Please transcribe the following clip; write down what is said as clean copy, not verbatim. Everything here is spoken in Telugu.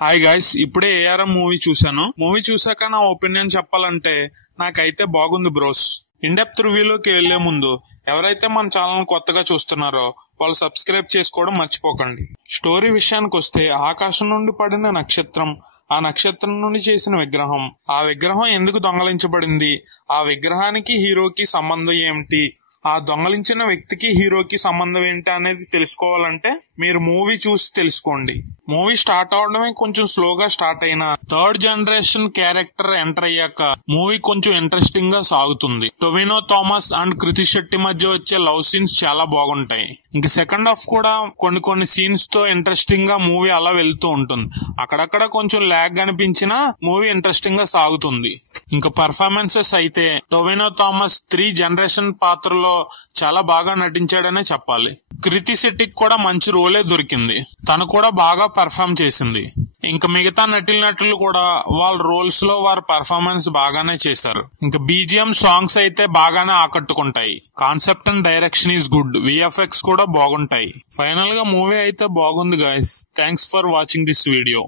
హాయ్ గైస్, ఇప్పుడే ఏఆర్ఎం మూవీ చూశాను. మూవీ చూసాక నా ఒపీనియన్ చెప్పాలంటే నాకైతే బాగుంది బ్రోస్. ఇన్డెప్త్ రివ్యూలోకి వెళ్లే ముందు ఎవరైతే మన ఛానల్ కొత్తగా చూస్తున్నారో వాళ్ళు సబ్స్క్రైబ్ చేసుకోవడం మర్చిపోకండి. స్టోరీ విషయానికి వస్తే, ఆకాశం నుండి పడిన నక్షత్రం, ఆ నక్షత్రం నుండి చేసిన విగ్రహం, ఆ విగ్రహం ఎందుకు దొంగలించబడింది, ఆ విగ్రహానికి హీరోకి సంబంధం ఏమిటి, ఆ దొంగలించిన వ్యక్తికి హీరోకి సంబంధం ఏంటి అనేది తెలుసుకోవాలంటే మీరు మూవీ చూసి తెలుసుకోండి. మూవీ స్టార్ట్ అవడమే కొంచెం స్లోగా స్టార్ట్ అయినా థర్డ్ జనరేషన్ క్యారెక్టర్ ఎంటర్ అయ్యాక మూవీ కొంచెం ఇంట్రెస్టింగ్ గా సాగుతుంది. టొవినో థామస్ అండ్ కృతి శెట్టి మధ్య వచ్చే లవ్ సీన్స్ చాలా బాగుంటాయి. ఇంక సెకండ్ హాఫ్ కూడా కొన్ని సీన్స్ తో ఇంట్రెస్టింగ్ గా మూవీ అలా వెళ్తూ ఉంటుంది. అక్కడక్కడ కొంచెం ల్యాగ్ అనిపించినా మూవీ ఇంట్రెస్టింగ్ గా సాగుతుంది. ఇంకా పర్ఫార్మెన్సెస్ అయితే టొవినో థామస్ 3 జనరేషన్ పాత్రలో చాలా బాగా నటించాడనే చెప్పాలి. కృతి శెట్టికి కూడా మంచి రోలే దొరికింది. తను కూడా బాగా పర్ఫామ్ చేసింది. ఇంకా మిగతా నటులు కూడా వాళ్ళ రోల్స్ లో వారి పర్ఫార్మెన్స్ బాగానే చేశారు. ఇంకా బీజిఎం సాంగ్స్ అయితే బాగానే ఆకట్టుకుంటాయి. Concept and direction is good. VFX కూడా బాగుంటాయి. ఫైనల్ గా మూవీ అయితే బాగుంది guys. Thanks for watching this video.